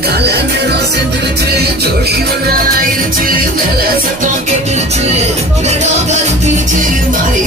கால நேரம் செந்துருச்சு ஜோடி ஒண்ணு ஆயிருச்சு மேல சத்தம் கேட்டுருச்சு இடம் கருத்துருச்சு மாறி